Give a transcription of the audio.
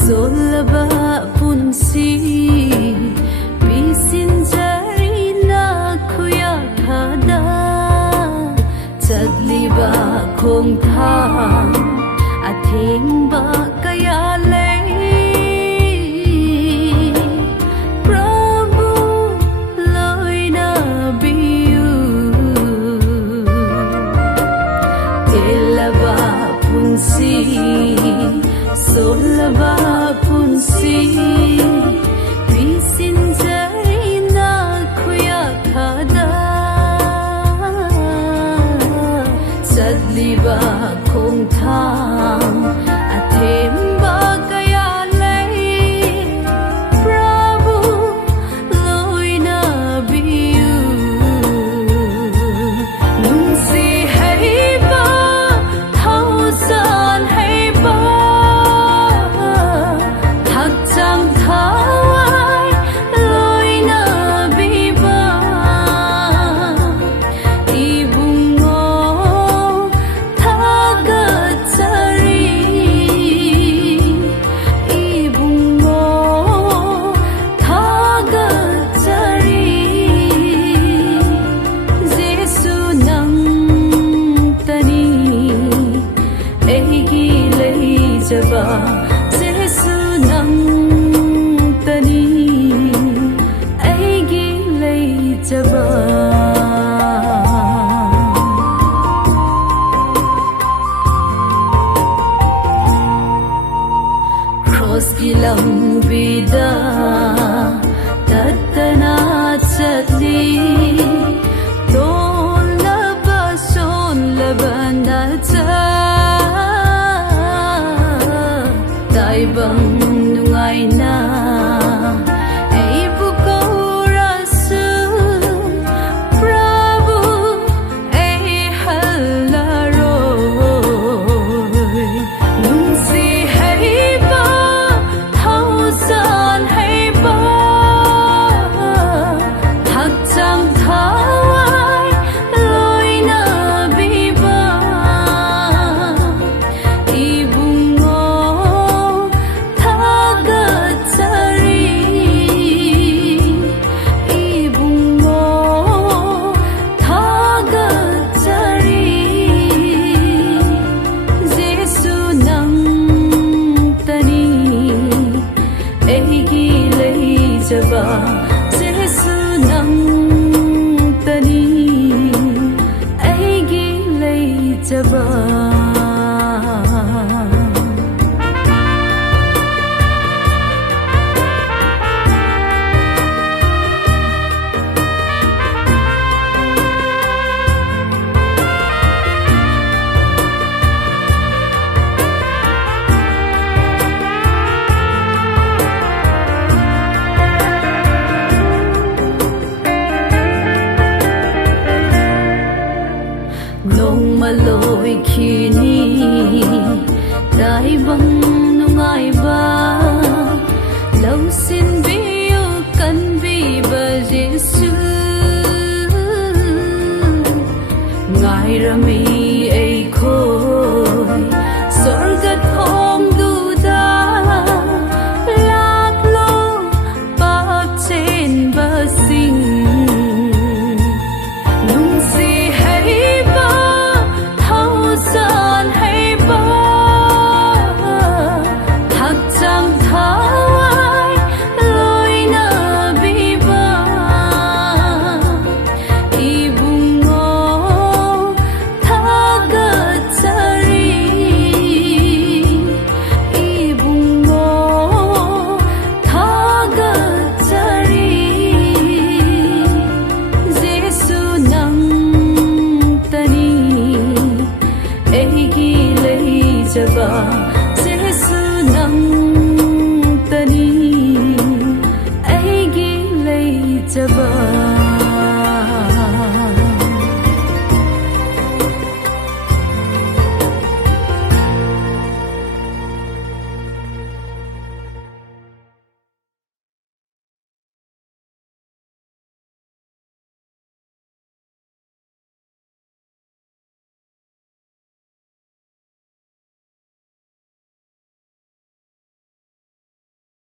solaba punsi bisinjari na khuya khada chadliba khong thang athengba kaya lei prabhu loina biu telaba punsi solaba punsi bisinjari na khuya khada chadliba khong thang athemba kaya lei prabhu loina biu nungsi haiba thausan haiba thak chang thawai loina biba ibungo thagachari ibungo thagachari jesu nang tani eigi leijaba jesu nang tani eigi leijaba cross ki lambida tatana chatli ton laba son laba na cha tai bang